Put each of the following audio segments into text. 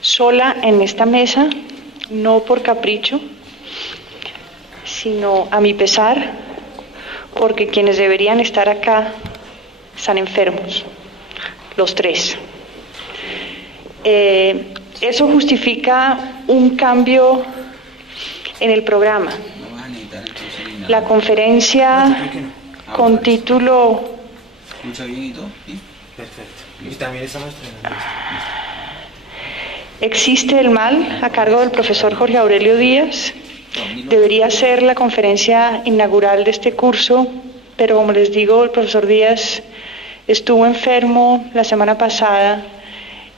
sola en esta mesa, no por capricho, sino a mi pesar, porque quienes deberían estar acá están enfermos, los tres. Eso justifica un cambio en el programa. La conferencia con título... ¿Escucha bien y todo? ¿Sí? Perfecto. Y también estamos estrenando. ¿Existe el mal? A cargo del profesor Jorge Aurelio Díaz. Debería ser la conferencia inaugural de este curso, pero como les digo, el profesor Díaz estuvo enfermo la semana pasada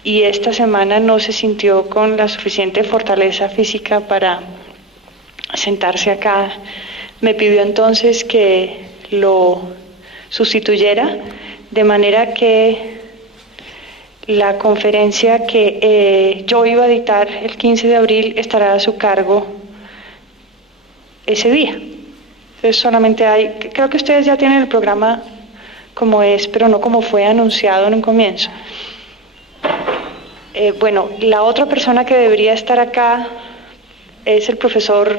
y esta semana no se sintió con la suficiente fortaleza física para sentarse acá. Me pidió entonces que lo sustituyera, de manera que la conferencia que yo iba a dictar el 15 de abril estará a su cargo ese día. Entonces solamente creo que ustedes ya tienen el programa como es, pero no como fue anunciado en un comienzo. Bueno, la otra persona que debería estar acá es el profesor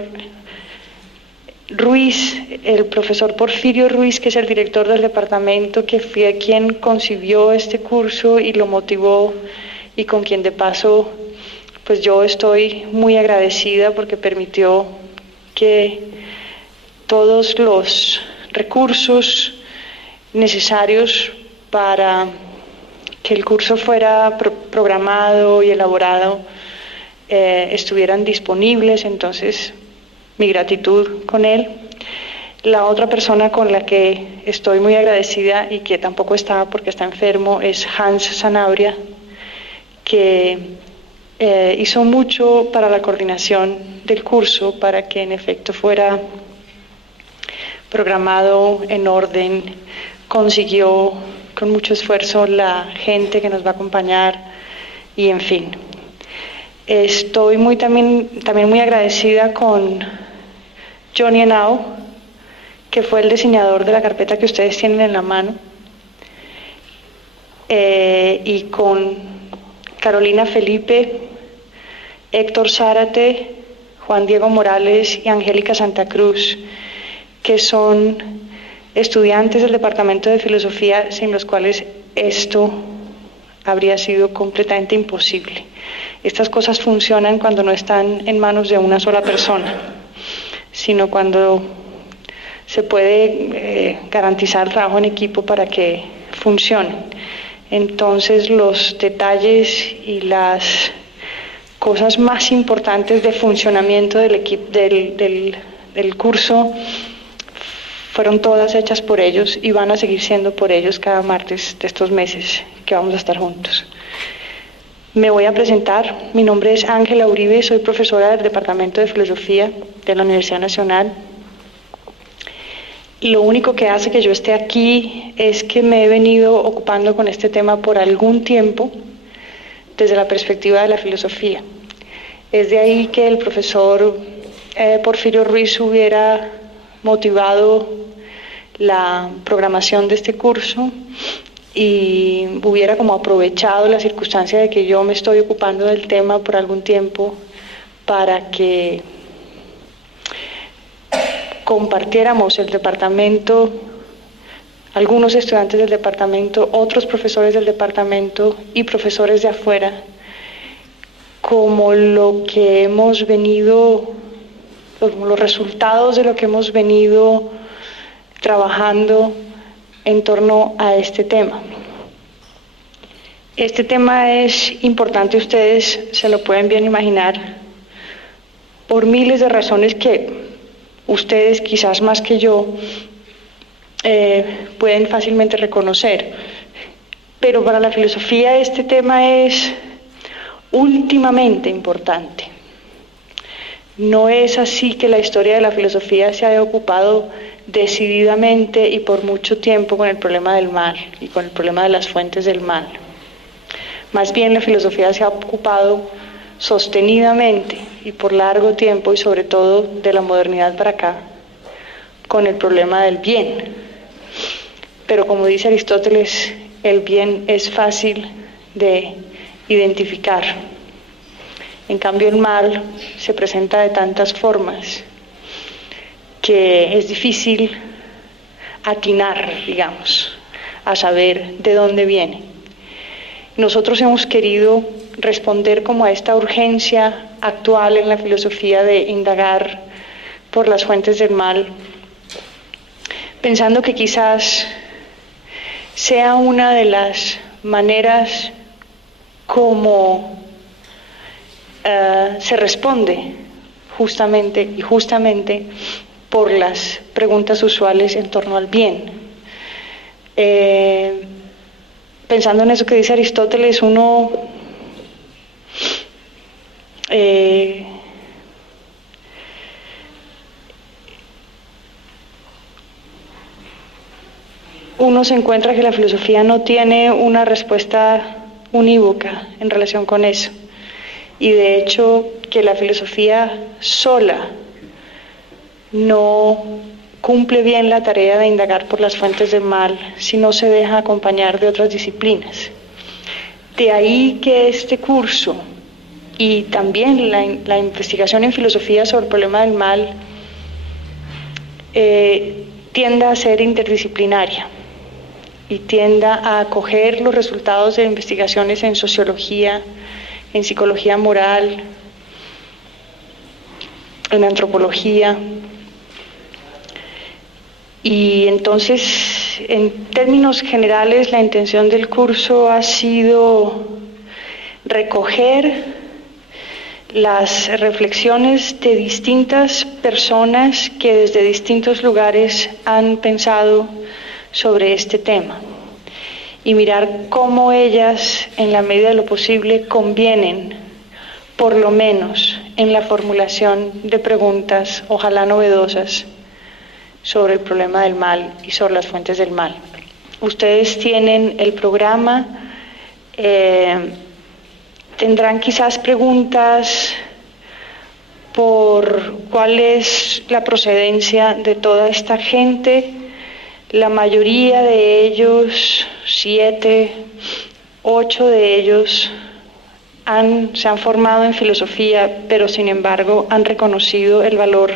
Ruiz, el profesor Porfirio Ruiz, que es el director del departamento, que fue quien concibió este curso y lo motivó, y con quien de paso pues yo estoy muy agradecida porque permitió que todos los recursos necesarios para que el curso fuera programado y elaborado estuvieran disponibles. Entonces, mi gratitud con él. La otra persona con la que estoy muy agradecida y que tampoco está porque está enfermo es Hans Sanabria, que hizo mucho para la coordinación del curso, para que en efecto fuera programado en orden. Consiguió con mucho esfuerzo la gente que nos va a acompañar y en fin. Estoy también muy agradecida con Johnny Henao, que fue el diseñador de la carpeta que ustedes tienen en la mano, y con Carolina Felipe, Héctor Zárate, Juan Diego Morales y Angélica Santa Cruz, que son estudiantes del Departamento de Filosofía, sin los cuales esto habría sido completamente imposible. Estas cosas funcionan cuando no están en manos de una sola persona, sino cuando se puede garantizar el trabajo en equipo para que funcione. Entonces, los detalles y las cosas más importantes de funcionamiento del equipo del curso fueron todas hechas por ellos y van a seguir siendo por ellos cada martes de estos meses que vamos a estar juntos. Me voy a presentar. Mi nombre es Ángela Uribe, soy profesora del Departamento de Filosofía de la Universidad Nacional. Lo único que hace que yo esté aquí es que me he venido ocupando con este tema por algún tiempo desde la perspectiva de la filosofía. Es de ahí que el profesor Porfirio Ruiz hubiera motivado la programación de este curso y hubiera como aprovechado la circunstancia de que yo me estoy ocupando del tema por algún tiempo para que compartiéramos el departamento, algunos estudiantes del departamento, otros profesores del departamento y profesores de afuera, como lo que hemos venido, los resultados de lo que hemos venido trabajando en torno a este tema. Este tema es importante, ustedes se lo pueden bien imaginar, por miles de razones que ustedes, quizás más que yo, pueden fácilmente reconocer. Pero para la filosofía este tema es últimamente importante. No es así que la historia de la filosofía se haya ocupado decididamente y por mucho tiempo con el problema del mal y con el problema de las fuentes del mal. Más bien la filosofía se ha ocupado sostenidamente y por largo tiempo, y sobre todo de la modernidad para acá, con el problema del bien. Pero como dice Aristóteles, el bien es fácil de identificar. En cambio, el mal se presenta de tantas formas que es difícil atinar, digamos, a saber de dónde viene. Nosotros hemos querido responder como a esta urgencia actual en la filosofía de indagar por las fuentes del mal, pensando que quizás sea una de las maneras como se responde justamente por las preguntas usuales en torno al bien. Pensando en eso que dice Aristóteles, uno se encuentra que la filosofía no tiene una respuesta unívoca en relación con eso. Y de hecho, que la filosofía sola no cumple bien la tarea de indagar por las fuentes del mal si no se deja acompañar de otras disciplinas. De ahí que este curso y también la investigación en filosofía sobre el problema del mal tienda a ser interdisciplinaria y tienda a acoger los resultados de investigaciones en sociología, en psicología moral, en antropología. Y entonces, en términos generales, la intención del curso ha sido recoger las reflexiones de distintas personas que desde distintos lugares han pensado sobre este tema y mirar cómo ellas, en la medida de lo posible, convienen, por lo menos, en la formulación de preguntas, ojalá novedosas, sobre el problema del mal y sobre las fuentes del mal. Ustedes tienen el programa, tendrán quizás preguntas por cuál es la procedencia de toda esta gente. La mayoría de ellos, 7, 8 de ellos, se han formado en filosofía, pero sin embargo han reconocido el valor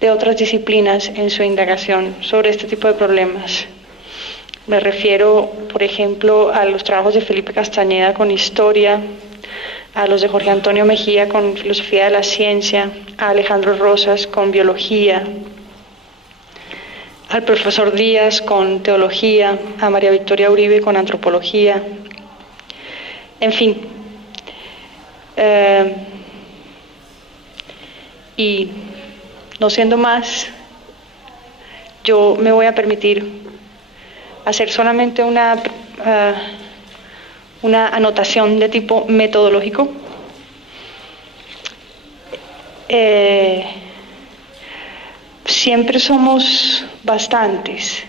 de otras disciplinas en su indagación sobre este tipo de problemas. Me refiero, por ejemplo, a los trabajos de Felipe Castañeda con historia, a los de Jorge Antonio Mejía con filosofía de la ciencia, a Alejandro Rosas con biología, al profesor Díaz con teología, a María Victoria Uribe con antropología, en fin. Y no siendo más, yo me voy a permitir hacer solamente una anotación de tipo metodológico. Siempre somos bastantes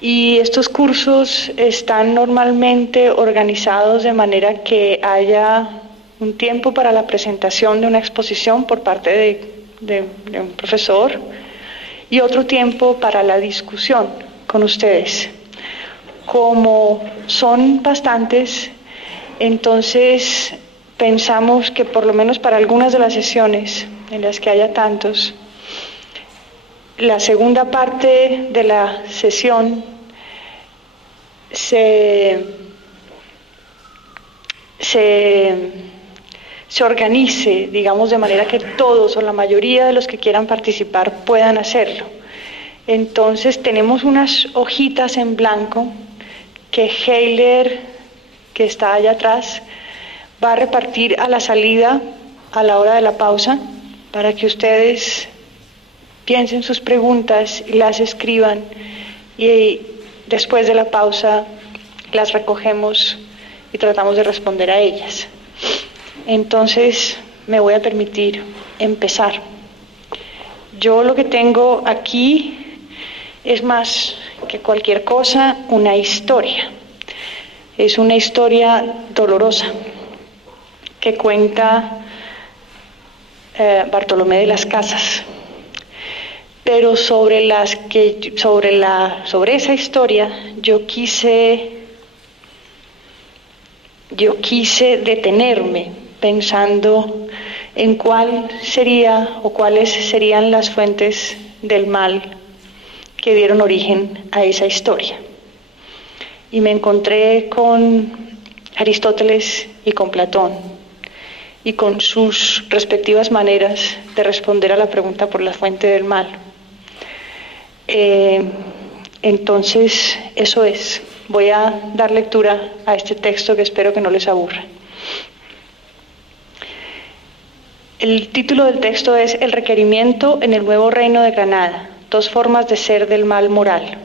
y estos cursos están normalmente organizados de manera que haya un tiempo para la presentación de una exposición por parte de un profesor y otro tiempo para la discusión con ustedes. Como son bastantes, entonces pensamos que por lo menos para algunas de las sesiones en las que haya tantos, la segunda parte de la sesión se organice, digamos, de manera que todos o la mayoría de los que quieran participar puedan hacerlo. Entonces tenemos unas hojitas en blanco que Heiler, que está allá atrás, va a repartir a la salida, a la hora de la pausa, para que ustedes piensen sus preguntas y las escriban, y después de la pausa las recogemos y tratamos de responder a ellas. Entonces me voy a permitir empezar. Yo lo que tengo aquí es más que cualquier cosa una historia. Es una historia dolorosa que cuenta Bartolomé de las Casas. Pero sobre esa historia yo quise detenerme pensando en cuál sería o cuáles serían las fuentes del mal que dieron origen a esa historia. Y me encontré con Aristóteles y con Platón, y con sus respectivas maneras de responder a la pregunta por la fuente del mal. Entonces, eso es. Voy a dar lectura a este texto que espero que no les aburra. El título del texto es El requerimiento en el nuevo reino de Granada, dos formas de ser del mal moral.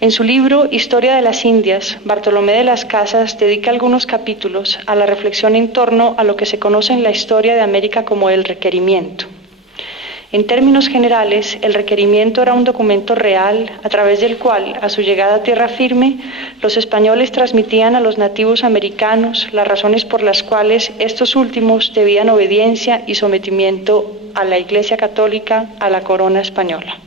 En su libro Historia de las Indias, Bartolomé de las Casas dedica algunos capítulos a la reflexión en torno a lo que se conoce en la historia de América como el requerimiento. En términos generales, el requerimiento era un documento real a través del cual, a su llegada a tierra firme, los españoles transmitían a los nativos americanos las razones por las cuales estos últimos debían obediencia y sometimiento a la Iglesia Católica, a la corona española.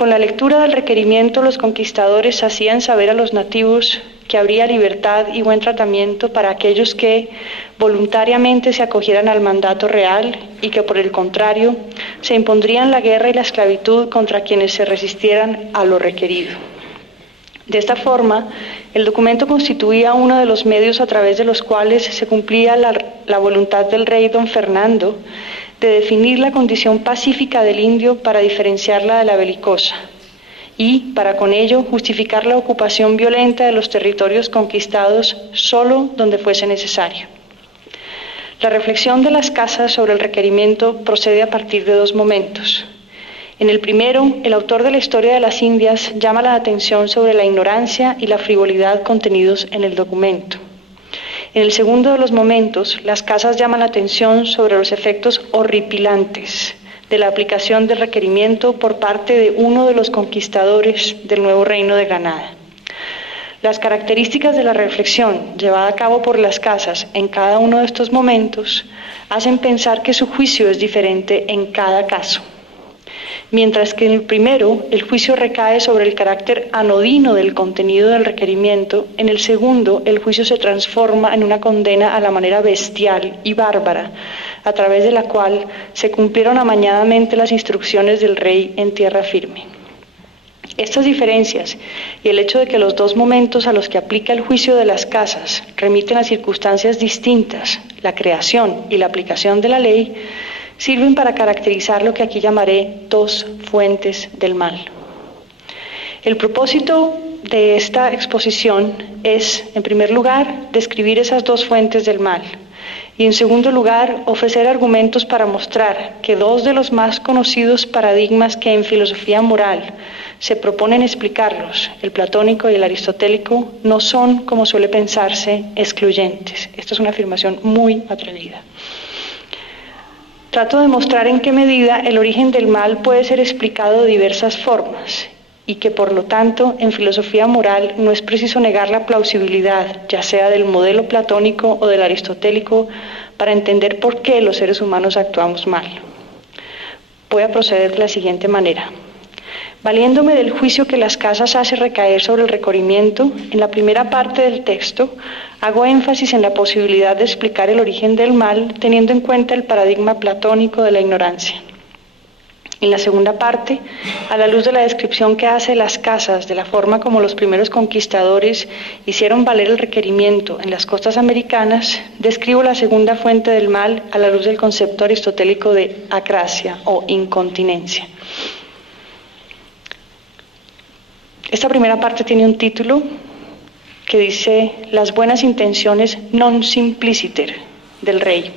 Con la lectura del requerimiento, los conquistadores hacían saber a los nativos que habría libertad y buen tratamiento para aquellos que voluntariamente se acogieran al mandato real y que, por el contrario, se impondrían la guerra y la esclavitud contra quienes se resistieran a lo requerido. De esta forma, el documento constituía uno de los medios a través de los cuales se cumplía la voluntad del rey don Fernando de definir la condición pacífica del indio para diferenciarla de la belicosa y, para con ello, justificar la ocupación violenta de los territorios conquistados solo donde fuese necesario. La reflexión de las Casas sobre el requerimiento procede a partir de dos momentos. En el primero, el autor de la Historia de las Indias llama la atención sobre la ignorancia y la frivolidad contenidos en el documento. En el segundo de los momentos, las Casas llaman la atención sobre los efectos horripilantes de la aplicación del requerimiento por parte de uno de los conquistadores del nuevo reino de Granada. Las características de la reflexión llevada a cabo por las Casas en cada uno de estos momentos hacen pensar que su juicio es diferente en cada caso. Mientras que en el primero el juicio recae sobre el carácter anodino del contenido del requerimiento, en el segundo el juicio se transforma en una condena a la manera bestial y bárbara, a través de la cual se cumplieron amañadamente las instrucciones del rey en tierra firme. Estas diferencias y el hecho de que los dos momentos a los que aplica el juicio de las Casas remiten a circunstancias distintas, la creación y la aplicación de la ley, sirven para caracterizar lo que aquí llamaré dos fuentes del mal. El propósito de esta exposición es, en primer lugar, describir esas dos fuentes del mal y, en segundo lugar, ofrecer argumentos para mostrar que dos de los más conocidos paradigmas que en filosofía moral se proponen explicarlos, el platónico y el aristotélico, no son, como suele pensarse, excluyentes. Esta es una afirmación muy atrevida. Trato de mostrar en qué medida el origen del mal puede ser explicado de diversas formas y que, por lo tanto, en filosofía moral no es preciso negar la plausibilidad, ya sea del modelo platónico o del aristotélico, para entender por qué los seres humanos actuamos mal. Voy a proceder de la siguiente manera. Valiéndome del juicio que las Casas hace recaer sobre el requerimiento, en la primera parte del texto hago énfasis en la posibilidad de explicar el origen del mal teniendo en cuenta el paradigma platónico de la ignorancia. En la segunda parte, a la luz de la descripción que hace las Casas de la forma como los primeros conquistadores hicieron valer el requerimiento en las costas americanas, describo la segunda fuente del mal a la luz del concepto aristotélico de acrasia o incontinencia. Esta primera parte tiene un título que dice Las buenas intenciones non simpliciter del rey.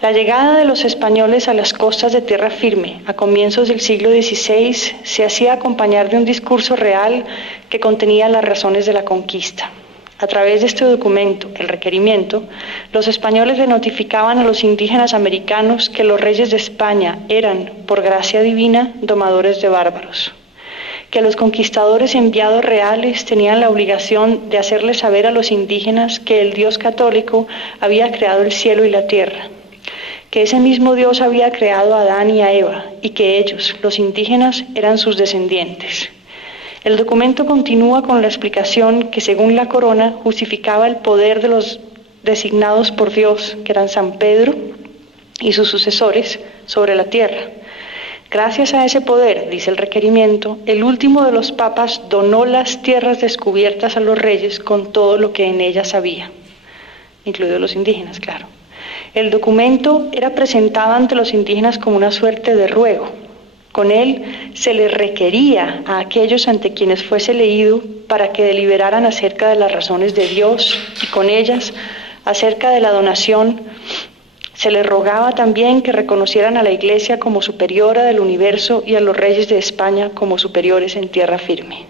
La llegada de los españoles a las costas de tierra firme a comienzos del siglo XVI se hacía acompañar de un discurso real que contenía las razones de la conquista. A través de este documento, el requerimiento, los españoles le notificaban a los indígenas americanos que los reyes de España eran, por gracia divina, domadores de bárbaros, que los conquistadores enviados reales tenían la obligación de hacerles saber a los indígenas que el Dios católico había creado el cielo y la tierra, que ese mismo Dios había creado a Adán y a Eva y que ellos, los indígenas, eran sus descendientes. El documento continúa con la explicación que, según la corona, justificaba el poder de los designados por Dios, que eran San Pedro y sus sucesores, sobre la tierra. Gracias a ese poder, dice el requerimiento, el último de los papas donó las tierras descubiertas a los reyes con todo lo que en ellas había, incluidos los indígenas, claro. El documento era presentado ante los indígenas como una suerte de ruego. Con él se les requería a aquellos ante quienes fuese leído para que deliberaran acerca de las razones de Dios y con ellas acerca de la donación. Se les rogaba también que reconocieran a la Iglesia como superiora del universo y a los reyes de España como superiores en tierra firme.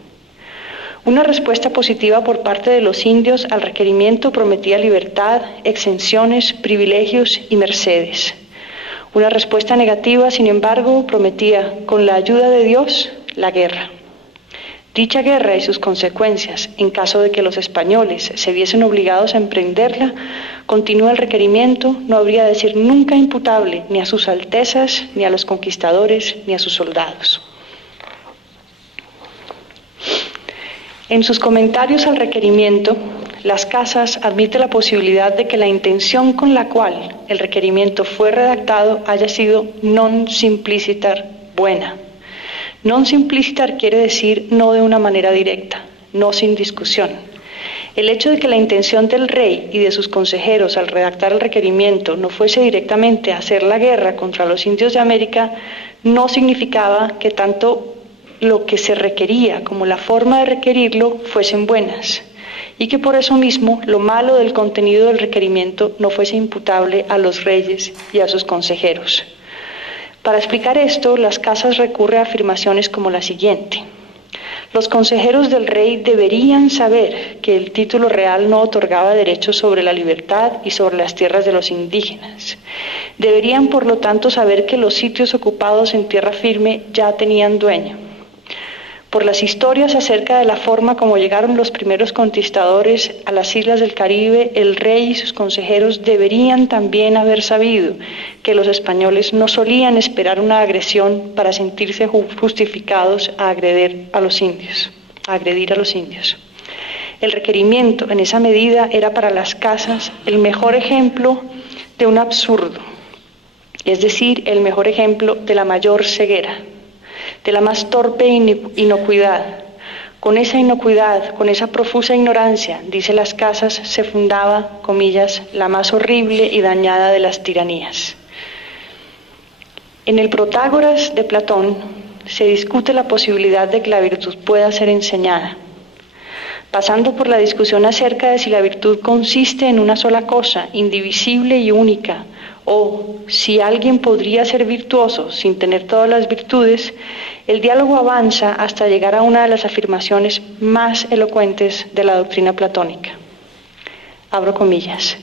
Una respuesta positiva por parte de los indios al requerimiento prometía libertad, exenciones, privilegios y mercedes. Una respuesta negativa, sin embargo, prometía, con la ayuda de Dios, la guerra. Dicha guerra y sus consecuencias, en caso de que los españoles se viesen obligados a emprenderla, continúa el requerimiento, no habría de ser nunca imputable ni a sus altezas, ni a los conquistadores, ni a sus soldados. En sus comentarios al requerimiento, Las Casas admite la posibilidad de que la intención con la cual el requerimiento fue redactado haya sido non simplicitar buena. Non simplicitar quiere decir no de una manera directa, no sin discusión. El hecho de que la intención del rey y de sus consejeros al redactar el requerimiento no fuese directamente hacer la guerra contra los indios de América no significaba que tanto lo que se requería como la forma de requerirlo fuesen buenas, y que por eso mismo lo malo del contenido del requerimiento no fuese imputable a los reyes y a sus consejeros. Para explicar esto, Las Casas recurre a afirmaciones como la siguiente: los consejeros del rey deberían saber que el título real no otorgaba derechos sobre la libertad y sobre las tierras de los indígenas. Deberían, por lo tanto, saber que los sitios ocupados en tierra firme ya tenían dueño. Por las historias acerca de la forma como llegaron los primeros conquistadores a las islas del Caribe, el rey y sus consejeros deberían también haber sabido que los españoles no solían esperar una agresión para sentirse justificados a agredir a los indios. El requerimiento, en esa medida, era para Las Casas el mejor ejemplo de un absurdo, es decir, el mejor ejemplo de la mayor ceguera, de la más torpe inocuidad. Con esa inocuidad, con esa profusa ignorancia, dice Las Casas, se fundaba, comillas, la más horrible y dañada de las tiranías. En el Protágoras de Platón se discute la posibilidad de que la virtud pueda ser enseñada, pasando por la discusión acerca de si la virtud consiste en una sola cosa, indivisible y única, o si alguien podría ser virtuoso sin tener todas las virtudes. El diálogo avanza hasta llegar a una de las afirmaciones más elocuentes de la doctrina platónica. Abro comillas.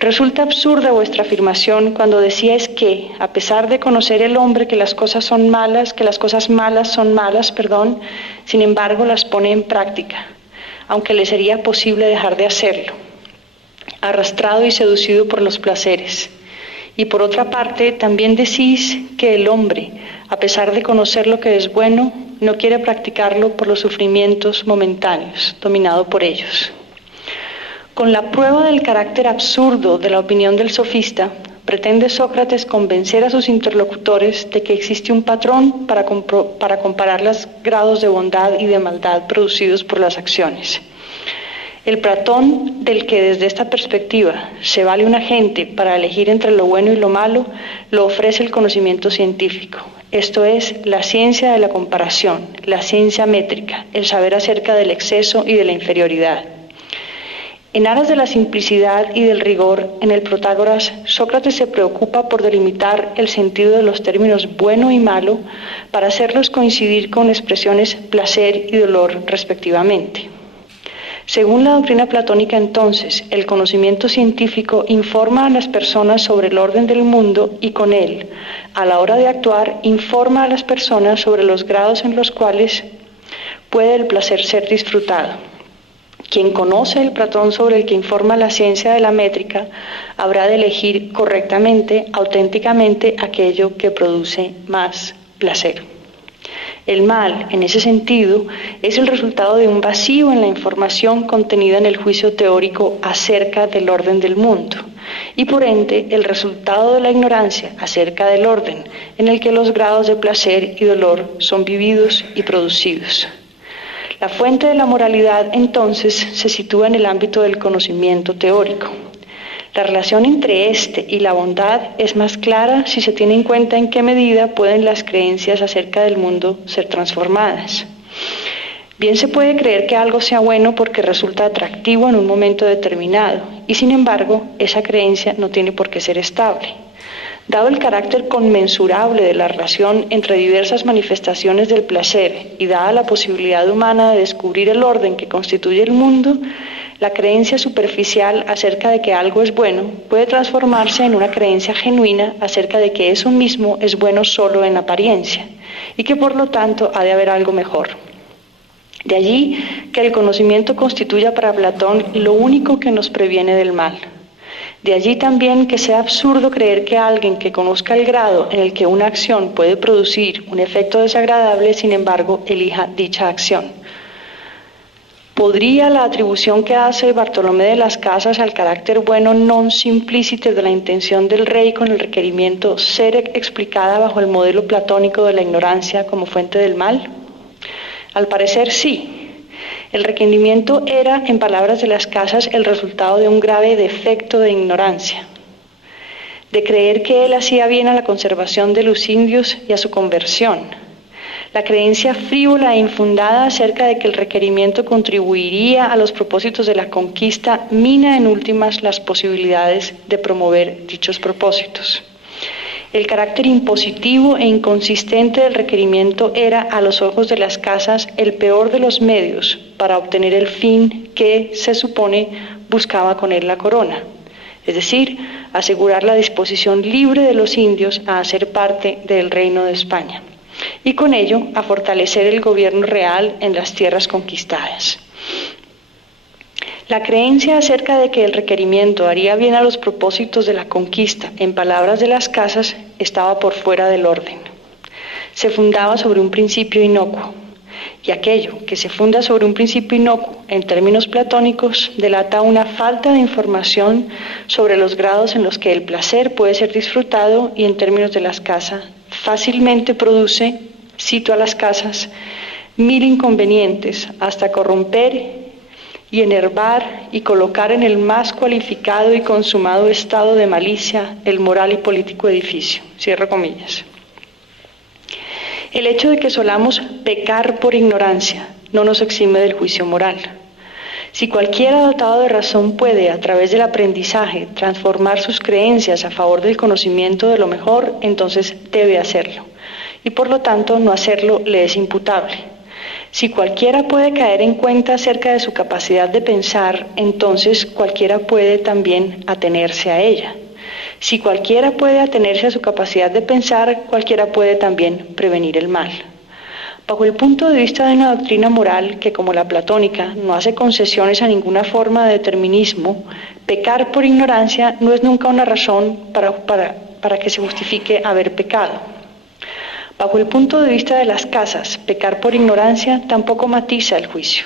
Resulta absurda vuestra afirmación cuando decíais que, a pesar de conocer el hombre que las cosas malas son malas, sin embargo las pone en práctica, aunque le sería posible dejar de hacerlo, arrastrado y seducido por los placeres. Y por otra parte, también decís que el hombre, a pesar de conocer lo que es bueno, no quiere practicarlo por los sufrimientos momentáneos, dominado por ellos. Con la prueba del carácter absurdo de la opinión del sofista, pretende Sócrates convencer a sus interlocutores de que existe un patrón para comparar los grados de bondad y de maldad producidos por las acciones. El patrón del que desde esta perspectiva se vale una gente para elegir entre lo bueno y lo malo, lo ofrece el conocimiento científico. Esto es, la ciencia de la comparación, la ciencia métrica, el saber acerca del exceso y de la inferioridad. En aras de la simplicidad y del rigor, en el Protágoras, Sócrates se preocupa por delimitar el sentido de los términos bueno y malo para hacerlos coincidir con expresiones placer y dolor respectivamente. Según la doctrina platónica, entonces, el conocimiento científico informa a las personas sobre el orden del mundo y con él, a la hora de actuar, informa a las personas sobre los grados en los cuales puede el placer ser disfrutado. Quien conoce el patrón sobre el que informa la ciencia de la métrica habrá de elegir correctamente, auténticamente, aquello que produce más placer. El mal, en ese sentido, es el resultado de un vacío en la información contenida en el juicio teórico acerca del orden del mundo, y por ende el resultado de la ignorancia acerca del orden en el que los grados de placer y dolor son vividos y producidos. La fuente de la moralidad, entonces, se sitúa en el ámbito del conocimiento teórico. La relación entre este y la bondad es más clara si se tiene en cuenta en qué medida pueden las creencias acerca del mundo ser transformadas. Bien se puede creer que algo sea bueno porque resulta atractivo en un momento determinado, y sin embargo, esa creencia no tiene por qué ser estable. Dado el carácter conmensurable de la relación entre diversas manifestaciones del placer y dada la posibilidad humana de descubrir el orden que constituye el mundo, la creencia superficial acerca de que algo es bueno puede transformarse en una creencia genuina acerca de que eso mismo es bueno solo en apariencia y que por lo tanto ha de haber algo mejor. De allí que el conocimiento constituya para Platón lo único que nos previene del mal. De allí también que sea absurdo creer que alguien que conozca el grado en el que una acción puede producir un efecto desagradable, sin embargo, elija dicha acción. ¿Podría la atribución que hace Bartolomé de las Casas al carácter bueno non simpliciter de la intención del rey con el requerimiento ser explicada bajo el modelo platónico de la ignorancia como fuente del mal? Al parecer sí. El requerimiento era, en palabras de las Casas, el resultado de un grave defecto de ignorancia, de creer que él hacía bien a la conservación de los indios y a su conversión. La creencia frívola e infundada acerca de que el requerimiento contribuiría a los propósitos de la conquista mina en últimas las posibilidades de promover dichos propósitos. El carácter impositivo e inconsistente del requerimiento era, a los ojos de las Casas, el peor de los medios para obtener el fin que, se supone, buscaba con él la corona, es decir, asegurar la disposición libre de los indios a hacer parte del Reino de España, y con ello a fortalecer el gobierno real en las tierras conquistadas. La creencia acerca de que el requerimiento haría bien a los propósitos de la conquista, en palabras de las Casas, estaba por fuera del orden. Se fundaba sobre un principio inocuo, y aquello que se funda sobre un principio inocuo, en términos platónicos, delata una falta de información sobre los grados en los que el placer puede ser disfrutado y, en términos de las Casas, fácilmente produce, cito a las Casas, 1000 inconvenientes hasta corromper y enervar y colocar en el más cualificado y consumado estado de malicia el moral y político edificio. Cierro comillas. El hecho de que solamos pecar por ignorancia no nos exime del juicio moral. Si cualquiera dotado de razón puede, a través del aprendizaje, transformar sus creencias a favor del conocimiento de lo mejor, entonces debe hacerlo. Y por lo tanto, no hacerlo le es imputable. Si cualquiera puede caer en cuenta acerca de su capacidad de pensar, entonces cualquiera puede también atenerse a ella. Si cualquiera puede atenerse a su capacidad de pensar, cualquiera puede también prevenir el mal. Bajo el punto de vista de una doctrina moral que, como la platónica, no hace concesiones a ninguna forma de determinismo, pecar por ignorancia no es nunca una razón para que se justifique haber pecado. Bajo el punto de vista de las Casas, pecar por ignorancia tampoco matiza el juicio.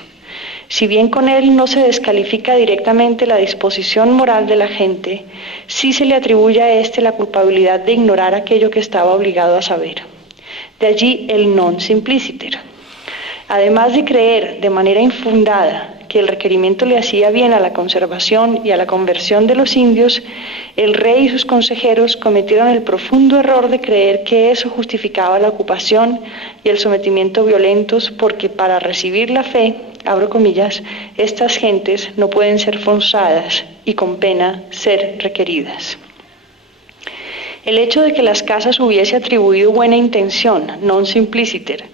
Si bien con él no se descalifica directamente la disposición moral de la gente, sí se le atribuye a éste la culpabilidad de ignorar aquello que estaba obligado a saber. De allí el non simpliciter. Además de creer de manera infundada que el requerimiento le hacía bien a la conservación y a la conversión de los indios, el rey y sus consejeros cometieron el profundo error de creer que eso justificaba la ocupación y el sometimiento violentos, porque para recibir la fe, abro comillas, estas gentes no pueden ser forzadas y con pena ser requeridas. El hecho de que las Casas hubiese atribuido buena intención, non simpliciter,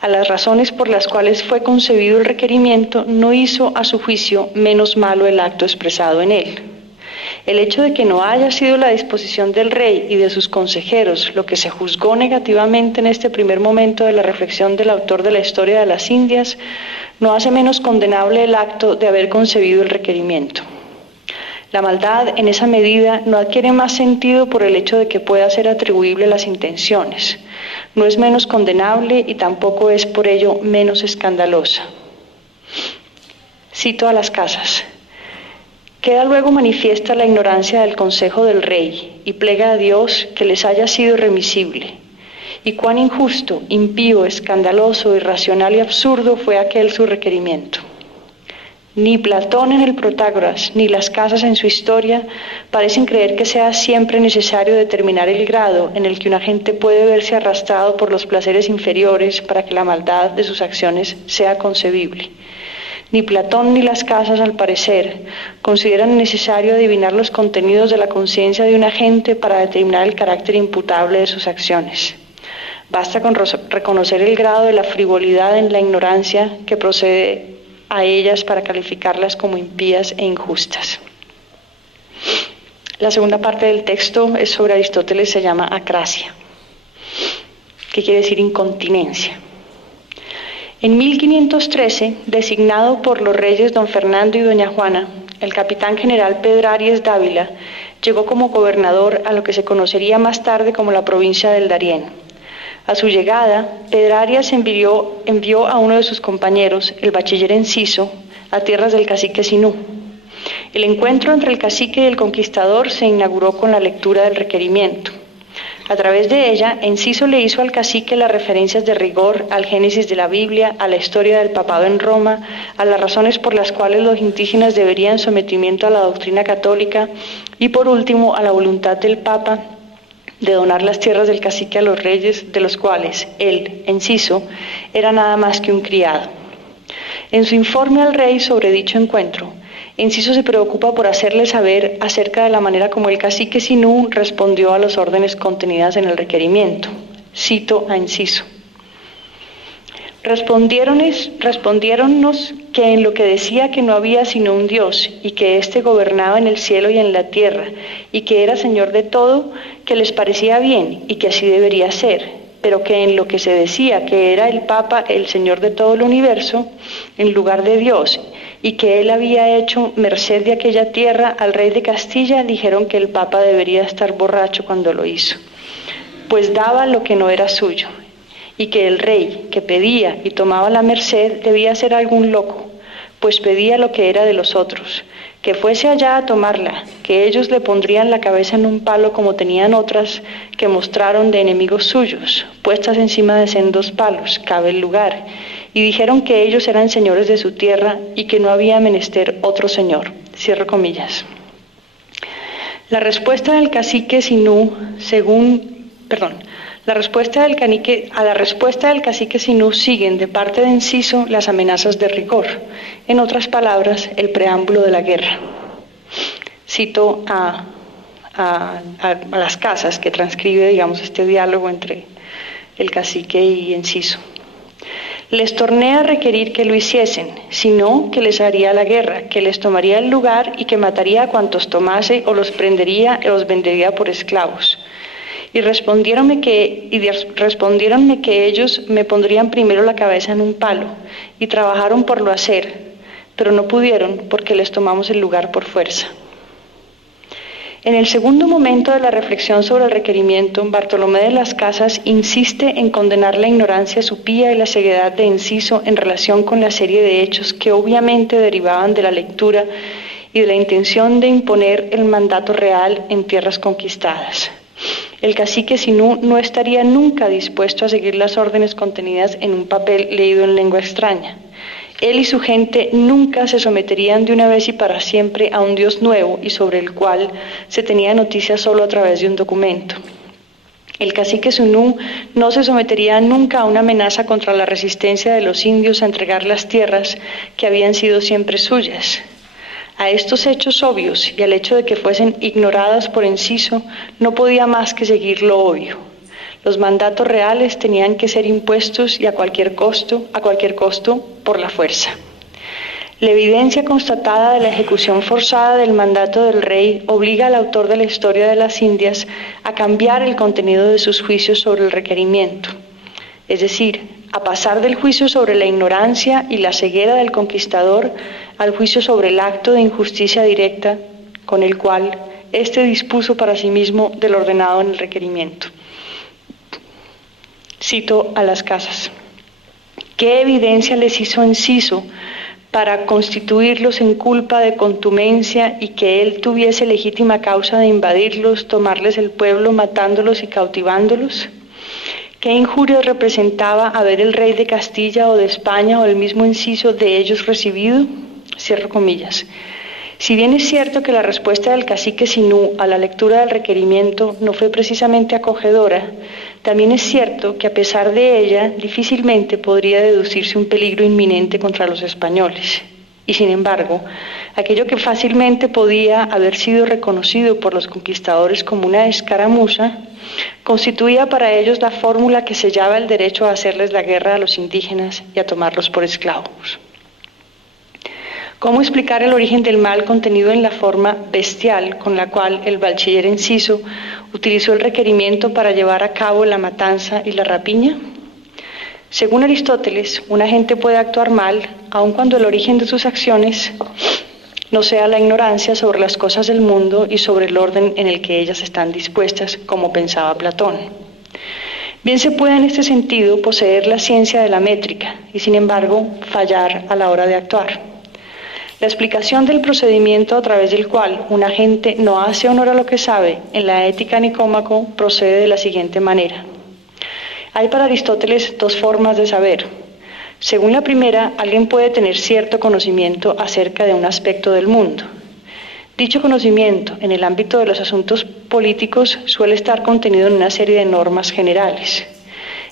a las razones por las cuales fue concebido el requerimiento no hizo, a su juicio, menos malo el acto expresado en él. El hecho de que no haya sido la disposición del rey y de sus consejeros lo que se juzgó negativamente en este primer momento de la reflexión del autor de la historia de las Indias no hace menos condenable el acto de haber concebido el requerimiento. La maldad, en esa medida, no adquiere más sentido por el hecho de que pueda ser atribuible a las intenciones. No es menos condenable y tampoco es por ello menos escandalosa. Cito a las casas. Queda luego manifiesta la ignorancia del consejo del rey y plega a Dios que les haya sido remisible. Y cuán injusto, impío, escandaloso, irracional y absurdo fue aquel su requerimiento. Ni Platón en el Protágoras, ni las casas en su historia parecen creer que sea siempre necesario determinar el grado en el que un agente puede verse arrastrado por los placeres inferiores para que la maldad de sus acciones sea concebible. Ni Platón ni las casas, al parecer, consideran necesario adivinar los contenidos de la conciencia de un agente para determinar el carácter imputable de sus acciones. Basta con reconocer el grado de la frivolidad en la ignorancia que procede a ellas para calificarlas como impías e injustas. La segunda parte del texto es sobre Aristóteles, se llama acrasia, que quiere decir incontinencia. En 1513, designado por los reyes don Fernando y doña Juana, el capitán general Pedrarias Dávila llegó como gobernador a lo que se conocería más tarde como la provincia del Darién. A su llegada, Pedrarias envió a uno de sus compañeros, el bachiller Enciso, a tierras del cacique Sinú. El encuentro entre el cacique y el conquistador se inauguró con la lectura del requerimiento. A través de ella, Enciso le hizo al cacique las referencias de rigor al Génesis de la Biblia, a la historia del papado en Roma, a las razones por las cuales los indígenas deberían sometimiento a la doctrina católica y, por último, a la voluntad del Papa de donar las tierras del cacique a los reyes, de los cuales él, Enciso, era nada más que un criado. En su informe al rey sobre dicho encuentro, Enciso se preocupa por hacerle saber acerca de la manera como el cacique Sinú respondió a las órdenes contenidas en el requerimiento. Cito a Enciso. Respondiéronnos que en lo que decía que no había sino un Dios y que éste gobernaba en el cielo y en la tierra y que era Señor de todo, que les parecía bien y que así debería ser, pero que en lo que se decía que era el Papa el Señor de todo el universo, en lugar de Dios, y que él había hecho merced de aquella tierra al rey de Castilla, dijeron que el Papa debería estar borracho cuando lo hizo, pues daba lo que no era suyo, y que el rey que pedía y tomaba la merced debía ser algún loco, pues pedía lo que era de los otros, que fuese allá a tomarla, que ellos le pondrían la cabeza en un palo como tenían otras que mostraron de enemigos suyos, puestas encima de sendos palos, cabe el lugar, y dijeron que ellos eran señores de su tierra y que no había menester otro señor. Cierro comillas. La respuesta del cacique Sinú, a la respuesta del cacique Sinú siguen de parte de Enciso las amenazas de rigor, en otras palabras, el preámbulo de la guerra. Cito a las casas que transcribe, digamos, este diálogo entre el cacique y Enciso. Les torné a requerir que lo hiciesen, sino que les haría la guerra, que les tomaría el lugar y que mataría a cuantos tomase o los prendería y los vendería por esclavos. Y respondiéronme que ellos me pondrían primero la cabeza en un palo, y trabajaron por lo hacer, pero no pudieron porque les tomamos el lugar por fuerza. En el segundo momento de la reflexión sobre el requerimiento, Bartolomé de las Casas insiste en condenar la ignorancia supía y la ceguedad de Enciso en relación con la serie de hechos que obviamente derivaban de la lectura y de la intención de imponer el mandato real en tierras conquistadas. El cacique Sinú no estaría nunca dispuesto a seguir las órdenes contenidas en un papel leído en lengua extraña. Él y su gente nunca se someterían de una vez y para siempre a un Dios nuevo y sobre el cual se tenía noticia solo a través de un documento. El cacique Sinú no se sometería nunca a una amenaza contra la resistencia de los indios a entregar las tierras que habían sido siempre suyas. A estos hechos obvios y al hecho de que fuesen ignoradas por Enciso, no podía más que seguir lo obvio. Los mandatos reales tenían que ser impuestos y a cualquier costo, por la fuerza. La evidencia constatada de la ejecución forzada del mandato del rey obliga al autor de la historia de las Indias a cambiar el contenido de sus juicios sobre el requerimiento, es decir, a pasar del juicio sobre la ignorancia y la ceguera del conquistador al juicio sobre el acto de injusticia directa con el cual éste dispuso para sí mismo del ordenado en el requerimiento. Cito a las casas. ¿Qué evidencia les hizo Enciso para constituirlos en culpa de contumencia y que él tuviese legítima causa de invadirlos, tomarles el pueblo, matándolos y cautivándolos? ¿Qué injurias representaba haber el rey de Castilla o de España o el mismo Enciso de ellos recibido? Cierro comillas. Si bien es cierto que la respuesta del cacique Sinú a la lectura del requerimiento no fue precisamente acogedora, también es cierto que a pesar de ella difícilmente podría deducirse un peligro inminente contra los españoles. Y sin embargo, aquello que fácilmente podía haber sido reconocido por los conquistadores como una escaramuza, constituía para ellos la fórmula que sellaba el derecho a hacerles la guerra a los indígenas y a tomarlos por esclavos. ¿Cómo explicar el origen del mal contenido en la forma bestial con la cual el bachiller Enciso utilizó el requerimiento para llevar a cabo la matanza y la rapiña? Según Aristóteles, una gente puede actuar mal aun cuando el origen de sus acciones no sea la ignorancia sobre las cosas del mundo y sobre el orden en el que ellas están dispuestas, como pensaba Platón. Bien se puede en este sentido poseer la ciencia de la métrica y sin embargo fallar a la hora de actuar. La explicación del procedimiento a través del cual una gente no hace honor a lo que sabe en la ética Nicómaco procede de la siguiente manera. Hay para Aristóteles dos formas de saber. Según la primera, alguien puede tener cierto conocimiento acerca de un aspecto del mundo. Dicho conocimiento, en el ámbito de los asuntos políticos, suele estar contenido en una serie de normas generales.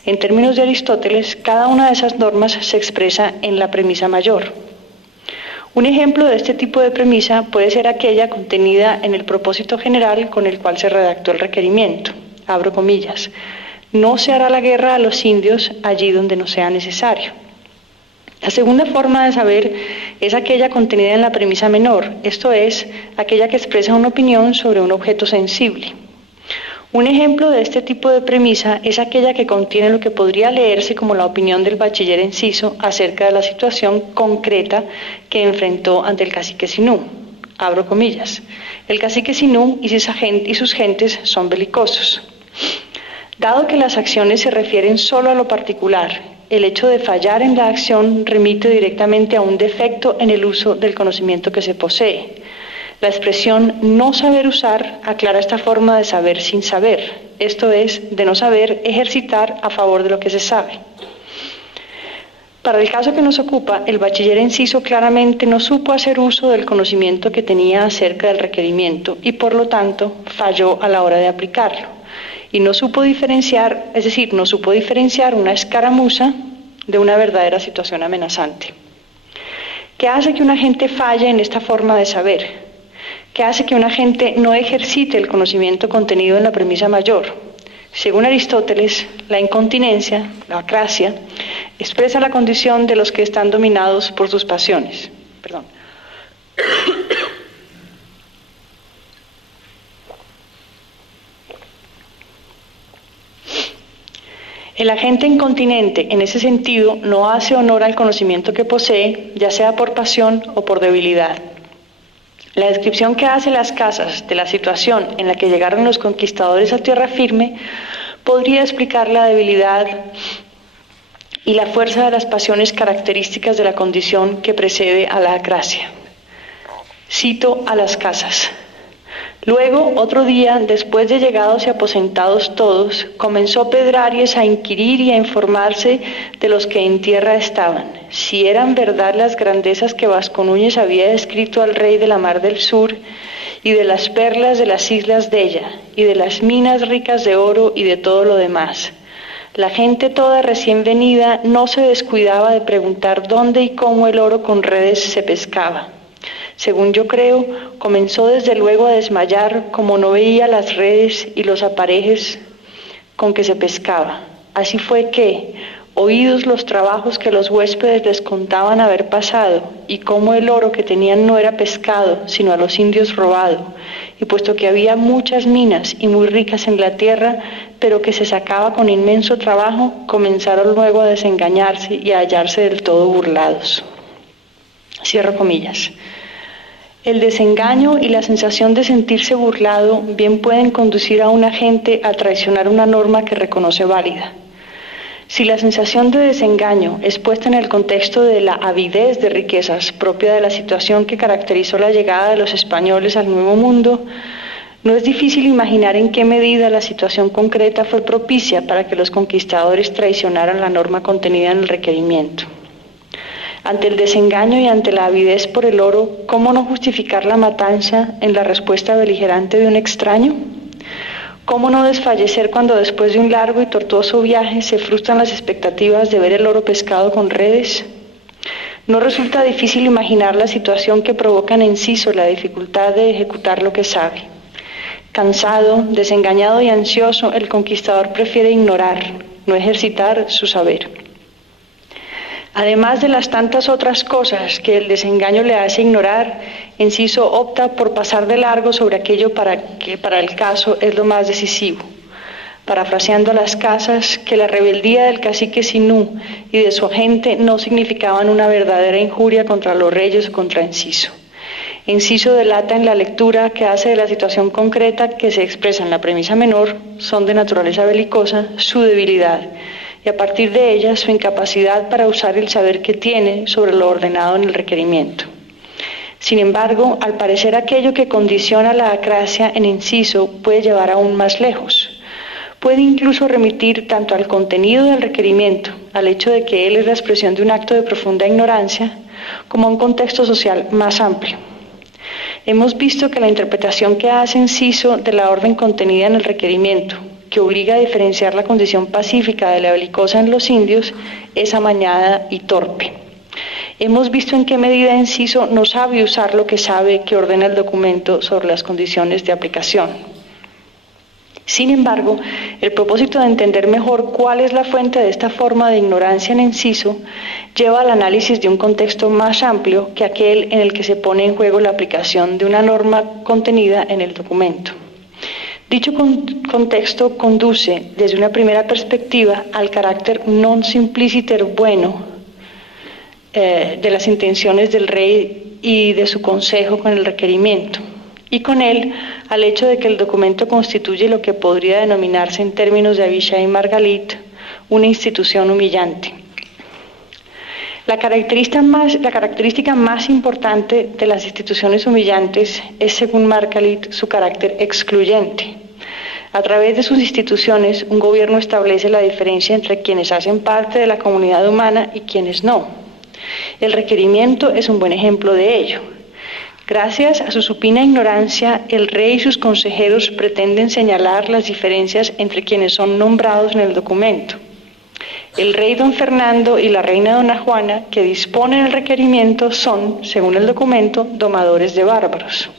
En términos de Aristóteles, cada una de esas normas se expresa en la premisa mayor. Un ejemplo de este tipo de premisa puede ser aquella contenida en el propósito general con el cual se redactó el requerimiento. Abro comillas. No se hará la guerra a los indios allí donde no sea necesario. La segunda forma de saber es aquella contenida en la premisa menor, esto es, aquella que expresa una opinión sobre un objeto sensible. Un ejemplo de este tipo de premisa es aquella que contiene lo que podría leerse como la opinión del bachiller Enciso acerca de la situación concreta que enfrentó ante el cacique Sinú. Abro comillas. El cacique Sinú y sus gentes son belicosos. Dado que las acciones se refieren solo a lo particular, el hecho de fallar en la acción remite directamente a un defecto en el uso del conocimiento que se posee. La expresión no saber usar aclara esta forma de saber sin saber, esto es, de no saber ejercitar a favor de lo que se sabe. Para el caso que nos ocupa, el bachiller Enciso claramente no supo hacer uso del conocimiento que tenía acerca del requerimiento y por lo tanto falló a la hora de aplicarlo. Y no supo diferenciar, es decir, no supo diferenciar una escaramuza de una verdadera situación amenazante. ¿Qué hace que una gente falle en esta forma de saber? ¿Qué hace que una gente no ejercite el conocimiento contenido en la premisa mayor? Según Aristóteles, la incontinencia, la acrasia, expresa la condición de los que están dominados por sus pasiones. El agente incontinente, en ese sentido, no hace honor al conocimiento que posee, ya sea por pasión o por debilidad. La descripción que hace las casas de la situación en la que llegaron los conquistadores a tierra firme podría explicar la debilidad y la fuerza de las pasiones características de la condición que precede a la acrasia. Cito a las casas. Luego, otro día, después de llegados y aposentados todos, comenzó Pedrarias a inquirir y a informarse de los que en tierra estaban, si eran verdad las grandezas que Vasconúñez había descrito al rey de la mar del sur, y de las perlas de las islas de ella, y de las minas ricas de oro y de todo lo demás. La gente toda recién venida no se descuidaba de preguntar dónde y cómo el oro con redes se pescaba. Según yo creo, comenzó desde luego a desmayar como no veía las redes y los aparejes con que se pescaba. Así fue que, oídos los trabajos que los huéspedes les contaban haber pasado, y cómo el oro que tenían no era pescado, sino a los indios robado, y puesto que había muchas minas y muy ricas en la tierra, pero que se sacaba con inmenso trabajo, comenzaron luego a desengañarse y a hallarse del todo burlados. Cierro comillas. El desengaño y la sensación de sentirse burlado bien pueden conducir a una gente a traicionar una norma que reconoce válida. Si la sensación de desengaño es puesta en el contexto de la avidez de riquezas propia de la situación que caracterizó la llegada de los españoles al Nuevo Mundo, no es difícil imaginar en qué medida la situación concreta fue propicia para que los conquistadores traicionaran la norma contenida en el requerimiento. Ante el desengaño y ante la avidez por el oro, ¿cómo no justificar la matanza en la respuesta beligerante de un extraño? ¿Cómo no desfallecer cuando después de un largo y tortuoso viaje se frustran las expectativas de ver el oro pescado con redes? ¿No resulta difícil imaginar la situación que provoca en Enciso la dificultad de ejecutar lo que sabe? Cansado, desengañado y ansioso, el conquistador prefiere ignorar, no ejercitar su saber. Además de las tantas otras cosas que el desengaño le hace ignorar, Enciso opta por pasar de largo sobre aquello que para el caso es lo más decisivo, parafraseando a las casas que la rebeldía del cacique Sinú y de su gente no significaban una verdadera injuria contra los reyes o contra Enciso. Enciso delata en la lectura que hace de la situación concreta que se expresa en la premisa menor, son de naturaleza belicosa, su debilidad, y a partir de ella su incapacidad para usar el saber que tiene sobre lo ordenado en el requerimiento. Sin embargo, al parecer aquello que condiciona la acracia en Enciso puede llevar aún más lejos. Puede incluso remitir tanto al contenido del requerimiento, al hecho de que él es la expresión de un acto de profunda ignorancia, como a un contexto social más amplio. Hemos visto que la interpretación que hace Enciso de la orden contenida en el requerimiento, que obliga a diferenciar la condición pacífica de la belicosa en los indios, es amañada y torpe. Hemos visto en qué medida Enciso no sabe usar lo que sabe que ordena el documento sobre las condiciones de aplicación. Sin embargo, el propósito de entender mejor cuál es la fuente de esta forma de ignorancia en Enciso lleva al análisis de un contexto más amplio que aquel en el que se pone en juego la aplicación de una norma contenida en el documento. Dicho contexto conduce, desde una primera perspectiva, al carácter non simpliciter bueno de las intenciones del rey y de su consejo con el requerimiento, y con él al hecho de que el documento constituye lo que podría denominarse en términos de Abishai Margalit una institución humillante. La característica más importante de las instituciones humillantes es, según Margalit, su carácter excluyente. A través de sus instituciones, un gobierno establece la diferencia entre quienes hacen parte de la comunidad humana y quienes no. El requerimiento es un buen ejemplo de ello. Gracias a su supina ignorancia, el rey y sus consejeros pretenden señalar las diferencias entre quienes son nombrados en el documento. El rey don Fernando y la reina dona Juana, que disponen el requerimiento, son, según el documento, domadores de bárbaros.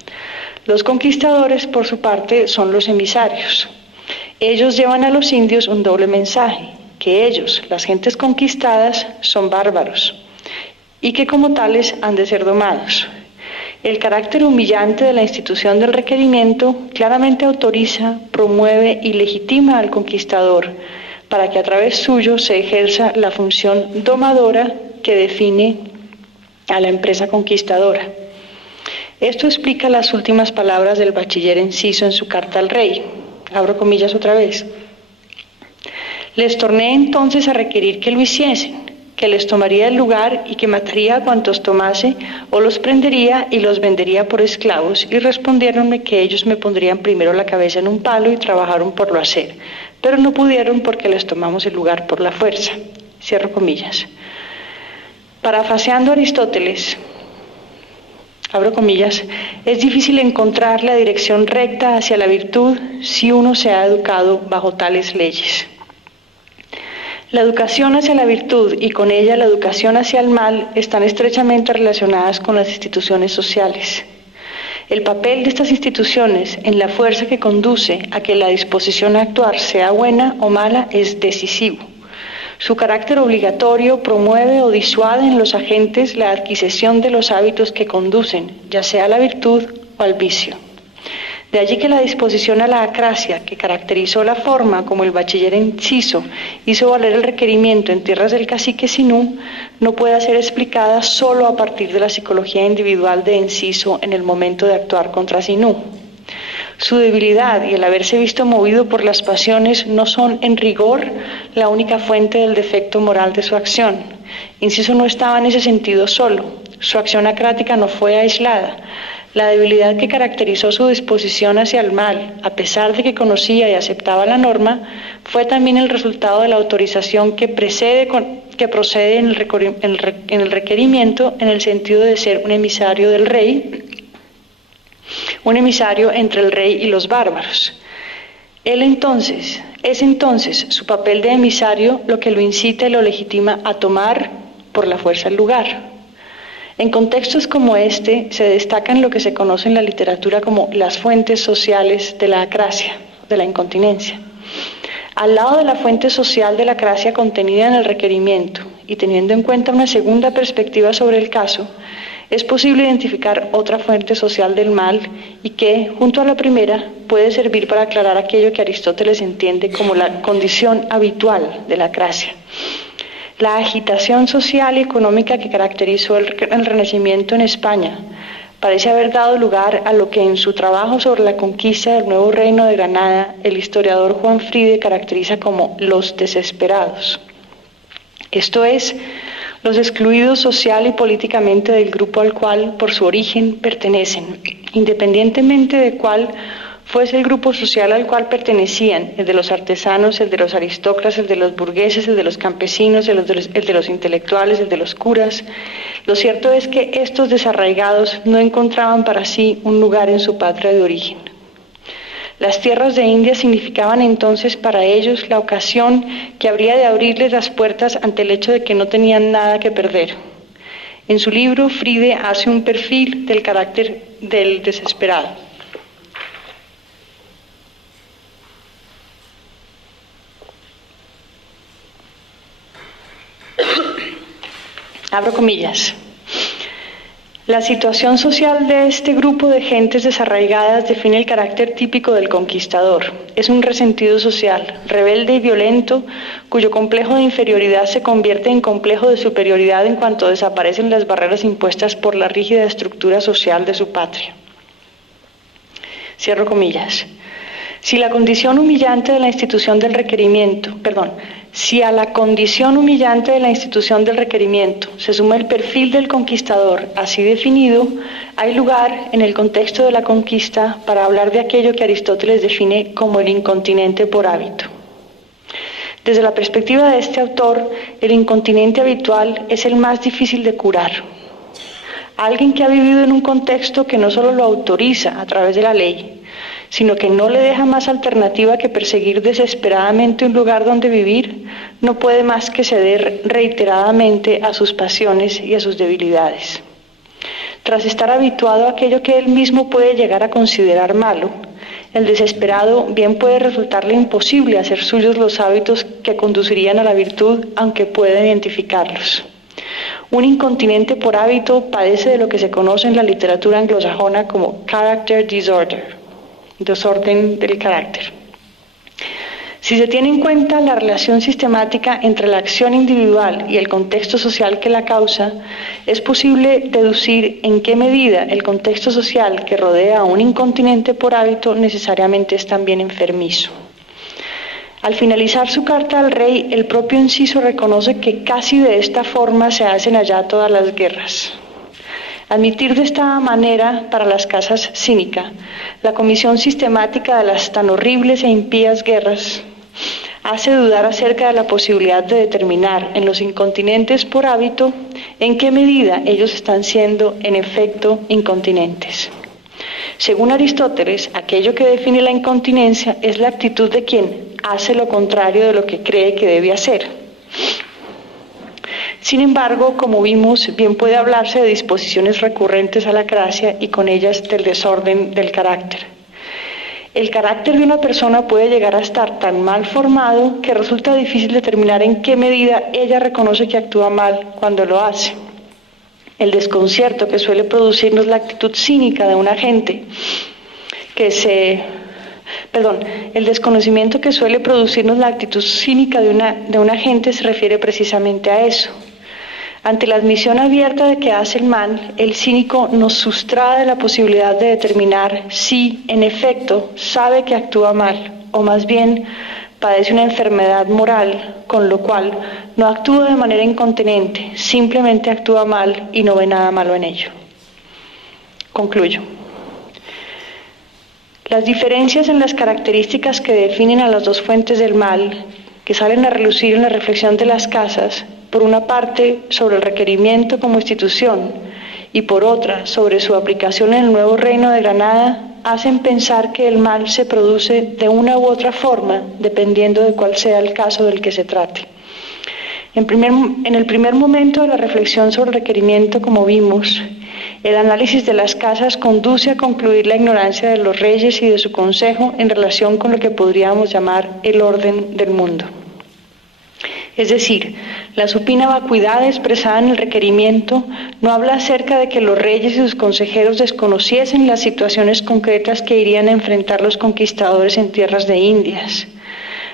Los conquistadores, por su parte, son los emisarios. Ellos llevan a los indios un doble mensaje, que ellos, las gentes conquistadas, son bárbaros, y que como tales han de ser domados. El carácter humillante de la institución del requerimiento claramente autoriza, promueve y legitima al conquistador, para que a través suyo se ejerza la función domadora que define a la empresa conquistadora. Esto explica las últimas palabras del bachiller Enciso en su carta al rey. Abro comillas otra vez. Les torné entonces a requerir que lo hiciesen, que les tomaría el lugar y que mataría a cuantos tomase, o los prendería y los vendería por esclavos, y respondiéronme que ellos me pondrían primero la cabeza en un palo y trabajaron por lo hacer, pero no pudieron porque les tomamos el lugar por la fuerza. Cierro comillas. Parafraseando a Aristóteles, abro comillas, es difícil encontrar la dirección recta hacia la virtud si uno se ha educado bajo tales leyes. La educación hacia la virtud y con ella la educación hacia el mal están estrechamente relacionadas con las instituciones sociales. El papel de estas instituciones en la fuerza que conduce a que la disposición a actuar sea buena o mala es decisivo. Su carácter obligatorio promueve o disuade en los agentes la adquisición de los hábitos que conducen, ya sea a la virtud o al vicio. De allí que la disposición a la acracia, que caracterizó la forma como el bachiller Enciso hizo valer el requerimiento en tierras del cacique Sinú, no pueda ser explicada solo a partir de la psicología individual de Enciso en el momento de actuar contra Sinú. Su debilidad y el haberse visto movido por las pasiones no son, en rigor, la única fuente del defecto moral de su acción. Inciso no estaba en ese sentido solo. Su acción acrática no fue aislada. La debilidad que caracterizó su disposición hacia el mal, a pesar de que conocía y aceptaba la norma, fue también el resultado de la autorización que procede en el requerimiento en el sentido de ser un emisario del rey, un emisario entre el rey y los bárbaros. Es entonces su papel de emisario lo que lo incita y lo legitima a tomar por la fuerza el lugar. En contextos como este se destacan lo que se conoce en la literatura como las fuentes sociales de la acrasia, de la incontinencia. Al lado de la fuente social de la acrasia contenida en el requerimiento y teniendo en cuenta una segunda perspectiva sobre el caso, es posible identificar otra fuente social del mal y que, junto a la primera, puede servir para aclarar aquello que Aristóteles entiende como la condición habitual de la acrasia. La agitación social y económica que caracterizó el Renacimiento en España parece haber dado lugar a lo que en su trabajo sobre la conquista del nuevo reino de Granada el historiador Juan Friede caracteriza como los desesperados. Esto es, los excluidos social y políticamente del grupo al cual por su origen pertenecen, independientemente de cuál fuese el grupo social al cual pertenecían, el de los artesanos, el de los aristócratas, el de los burgueses, el de los campesinos, el de los intelectuales, el de los curas. Lo cierto es que estos desarraigados no encontraban para sí un lugar en su patria de origen. Las tierras de India significaban entonces para ellos la ocasión que habría de abrirles las puertas ante el hecho de que no tenían nada que perder. En su libro, Friede hace un perfil del carácter del desesperado. Abro comillas. La situación social de este grupo de gentes desarraigadas define el carácter típico del conquistador. Es un resentido social, rebelde y violento, cuyo complejo de inferioridad se convierte en complejo de superioridad en cuanto desaparecen las barreras impuestas por la rígida estructura social de su patria. Cierro comillas. Si a la condición humillante de la institución del requerimiento se suma el perfil del conquistador así definido, hay lugar en el contexto de la conquista para hablar de aquello que Aristóteles define como el incontinente por hábito. Desde la perspectiva de este autor, el incontinente habitual es el más difícil de curar. Alguien que ha vivido en un contexto que no solo lo autoriza a través de la ley, sino que no le deja más alternativa que perseguir desesperadamente un lugar donde vivir, no puede más que ceder reiteradamente a sus pasiones y a sus debilidades. Tras estar habituado a aquello que él mismo puede llegar a considerar malo, el desesperado bien puede resultarle imposible hacer suyos los hábitos que conducirían a la virtud, aunque pueda identificarlos. Un incontinente por hábito padece de lo que se conoce en la literatura anglosajona como character disorder, desorden del carácter. Si se tiene en cuenta la relación sistemática entre la acción individual y el contexto social que la causa, es posible deducir en qué medida el contexto social que rodea a un incontinente por hábito necesariamente es también enfermizo. Al finalizar su carta al rey, el propio Enciso reconoce que casi de esta forma se hacen allá todas las guerras. Admitir de esta manera para las casas cínica la comisión sistemática de las tan horribles e impías guerras hace dudar acerca de la posibilidad de determinar en los incontinentes por hábito en qué medida ellos están siendo en efecto incontinentes. Según Aristóteles, aquello que define la incontinencia es la actitud de quien hace lo contrario de lo que cree que debe hacer. Sin embargo, como vimos, bien puede hablarse de disposiciones recurrentes a la acrasia y con ellas del desorden del carácter. El carácter de una persona puede llegar a estar tan mal formado que resulta difícil determinar en qué medida ella reconoce que actúa mal cuando lo hace. El desconcierto que suele producirnos la actitud cínica de una gente el desconocimiento que suele producirnos la actitud cínica de una gente se refiere precisamente a eso, Ante la admisión abierta de que hace el mal, el cínico nos sustrae de la posibilidad de determinar si, en efecto, sabe que actúa mal, o más bien padece una enfermedad moral, con lo cual no actúa de manera incontinente, simplemente actúa mal y no ve nada malo en ello. Concluyo. Las diferencias en las características que definen a las dos fuentes del mal, que salen a relucir en la reflexión de las casas, por una parte sobre el requerimiento como institución y por otra sobre su aplicación en el nuevo Reino de Granada, hacen pensar que el mal se produce de una u otra forma, dependiendo de cuál sea el caso del que se trate. En el primer momento de la reflexión sobre el requerimiento, como vimos, el análisis de las casas conduce a concluir la ignorancia de los reyes y de su consejo en relación con lo que podríamos llamar el orden del mundo. Es decir, la supina vacuidad expresada en el requerimiento no habla acerca de que los reyes y sus consejeros desconociesen las situaciones concretas que irían a enfrentar los conquistadores en tierras de Indias.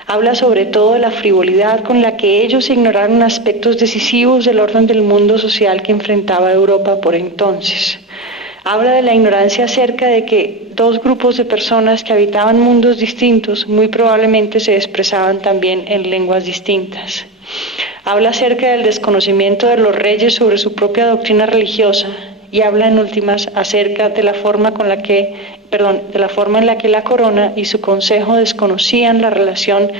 Habla sobre todo de la frivolidad con la que ellos ignoraron aspectos decisivos del orden del mundo social que enfrentaba Europa por entonces. Habla de la ignorancia acerca de que dos grupos de personas que habitaban mundos distintos muy probablemente se expresaban también en lenguas distintas. Habla acerca del desconocimiento de los reyes sobre su propia doctrina religiosa y habla en últimas acerca de la forma en la que la corona y su consejo desconocían la relación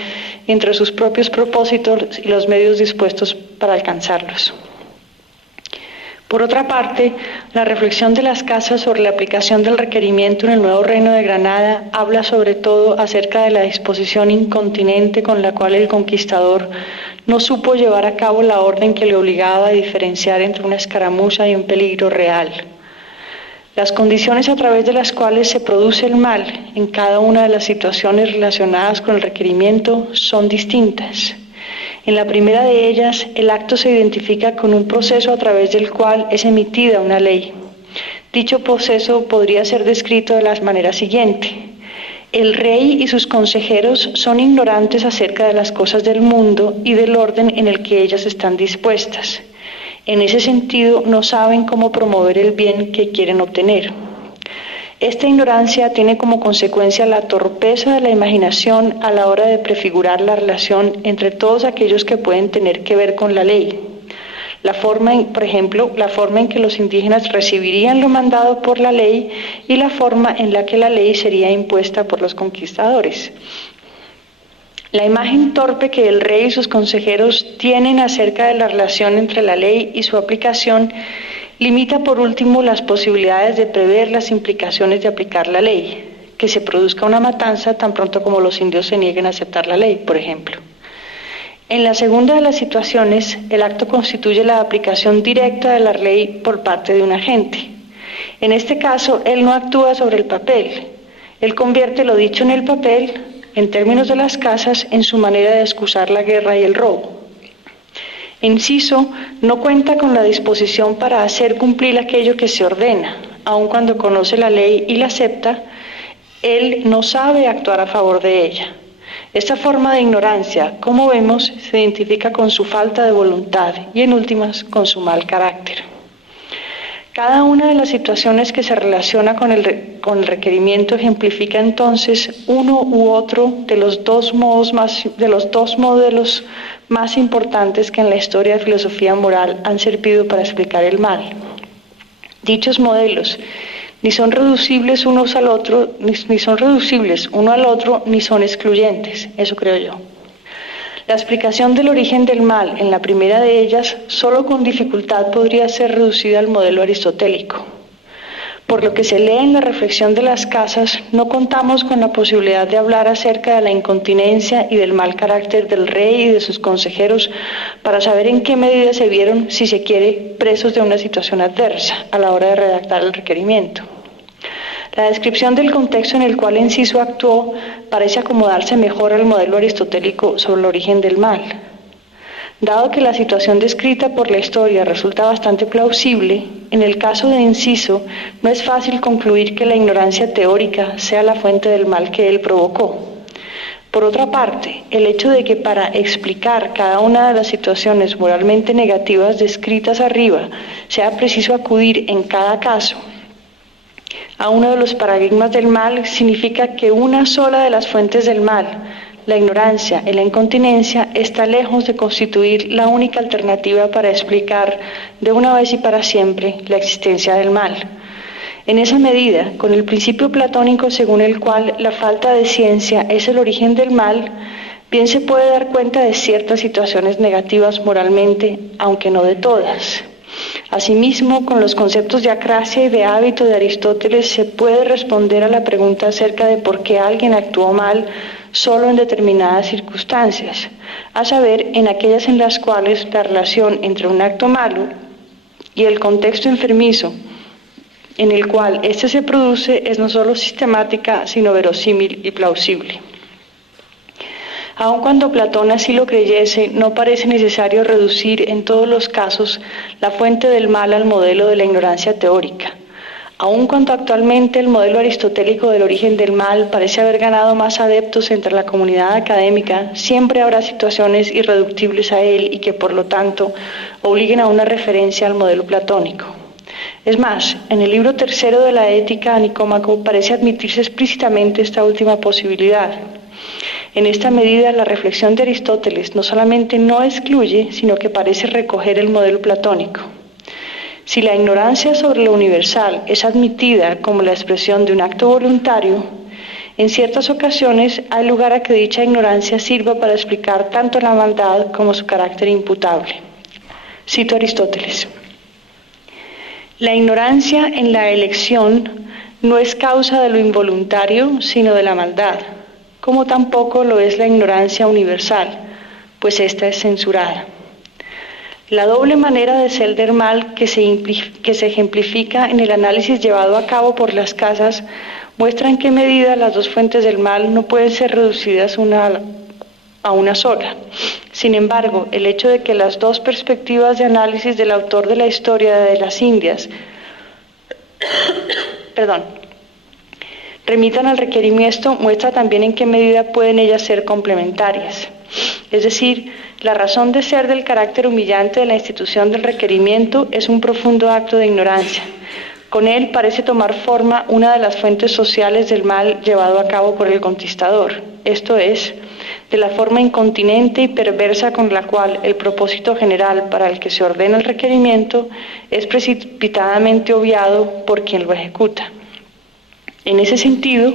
entre sus propios propósitos y los medios dispuestos para alcanzarlos. Por otra parte, la reflexión de las casas sobre la aplicación del requerimiento en el nuevo Reino de Granada habla sobre todo acerca de la disposición incontinente con la cual el conquistador no supo llevar a cabo la orden que le obligaba a diferenciar entre una escaramuza y un peligro real. Las condiciones a través de las cuales se produce el mal en cada una de las situaciones relacionadas con el requerimiento son distintas. En la primera de ellas, el acto se identifica con un proceso a través del cual es emitida una ley. Dicho proceso podría ser descrito de la manera siguiente. El rey y sus consejeros son ignorantes acerca de las cosas del mundo y del orden en el que ellas están dispuestas. En ese sentido, no saben cómo promover el bien que quieren obtener. Esta ignorancia tiene como consecuencia la torpeza de la imaginación a la hora de prefigurar la relación entre todos aquellos que pueden tener que ver con la ley. Por ejemplo, la forma en que los indígenas recibirían lo mandado por la ley y la forma en la que la ley sería impuesta por los conquistadores. La imagen torpe que el rey y sus consejeros tienen acerca de la relación entre la ley y su aplicación limita por último las posibilidades de prever las implicaciones de aplicar la ley, que se produzca una matanza tan pronto como los indios se nieguen a aceptar la ley, por ejemplo. En la segunda de las situaciones, el acto constituye la aplicación directa de la ley por parte de un agente. En este caso, él no actúa sobre el papel, él convierte lo dicho en el papel, en términos de las casas, en su manera de excusar la guerra y el robo. Inciso, no cuenta con la disposición para hacer cumplir aquello que se ordena, aun cuando conoce la ley y la acepta, él no sabe actuar a favor de ella. Esta forma de ignorancia, como vemos, se identifica con su falta de voluntad y, en últimas, con su mal carácter. Cada una de las situaciones que se relaciona con el requerimiento ejemplifica entonces uno u otro de los dos modelos más importantes que en la historia de filosofía moral han servido para explicar el mal. Dichos modelos ni son reducibles uno al otro, ni son excluyentes, eso creo yo. La explicación del origen del mal en la primera de ellas solo con dificultad podría ser reducida al modelo aristotélico. Por lo que se lee en la reflexión de las casas, no contamos con la posibilidad de hablar acerca de la incontinencia y del mal carácter del rey y de sus consejeros para saber en qué medida se vieron, si se quiere, presos de una situación adversa a la hora de redactar el requerimiento. La descripción del contexto en el cual Enciso actuó parece acomodarse mejor al modelo aristotélico sobre el origen del mal. Dado que la situación descrita por la historia resulta bastante plausible, en el caso de Enciso no es fácil concluir que la ignorancia teórica sea la fuente del mal que él provocó. Por otra parte, el hecho de que para explicar cada una de las situaciones moralmente negativas descritas arriba sea preciso acudir en cada caso a uno de los paradigmas del mal significa que una sola de las fuentes del mal, la ignorancia y la incontinencia, está lejos de constituir la única alternativa para explicar de una vez y para siempre la existencia del mal. En esa medida, con el principio platónico según el cual la falta de ciencia es el origen del mal, bien se puede dar cuenta de ciertas situaciones negativas moralmente, aunque no de todas. Asimismo, con los conceptos de acrasia y de hábito de Aristóteles se puede responder a la pregunta acerca de por qué alguien actuó mal solo en determinadas circunstancias, a saber, en aquellas en las cuales la relación entre un acto malo y el contexto enfermizo en el cual éste se produce es no solo sistemática, sino verosímil y plausible. Aun cuando Platón así lo creyese, no parece necesario reducir en todos los casos la fuente del mal al modelo de la ignorancia teórica. Aun cuando actualmente el modelo aristotélico del origen del mal parece haber ganado más adeptos entre la comunidad académica, siempre habrá situaciones irreductibles a él y que por lo tanto obliguen a una referencia al modelo platónico. Es más, en el libro tercero de la Ética a Nicómaco parece admitirse explícitamente esta última posibilidad. En esta medida, la reflexión de Aristóteles no solamente no excluye, sino que parece recoger el modelo platónico. Si la ignorancia sobre lo universal es admitida como la expresión de un acto voluntario, en ciertas ocasiones hay lugar a que dicha ignorancia sirva para explicar tanto la maldad como su carácter imputable. Cito a Aristóteles. La ignorancia en la elección no es causa de lo involuntario, sino de la maldad, como tampoco lo es la ignorancia universal, pues ésta es censurada. La doble manera de ser del mal que se ejemplifica en el análisis llevado a cabo por las casas muestra en qué medida las dos fuentes del mal no pueden ser reducidas a una sola. Sin embargo, el hecho de que las dos perspectivas de análisis del autor de la historia de las Indias remitan al requerimiento muestra también en qué medida pueden ellas ser complementarias. Es decir, la razón de ser del carácter humillante de la institución del requerimiento es un profundo acto de ignorancia. Con él parece tomar forma una de las fuentes sociales del mal llevado a cabo por el conquistador, esto es, de la forma incontinente y perversa con la cual el propósito general para el que se ordena el requerimiento es precipitadamente obviado por quien lo ejecuta. En ese sentido,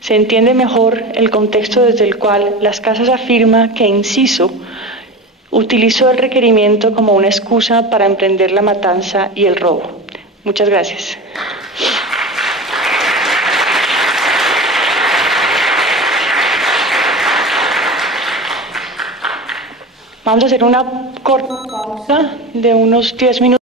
se entiende mejor el contexto desde el cual las casas afirma que Inciso utilizó el requerimiento como una excusa para emprender la matanza y el robo. Muchas gracias. Vamos a hacer una corta pausa de unos 10 minutos.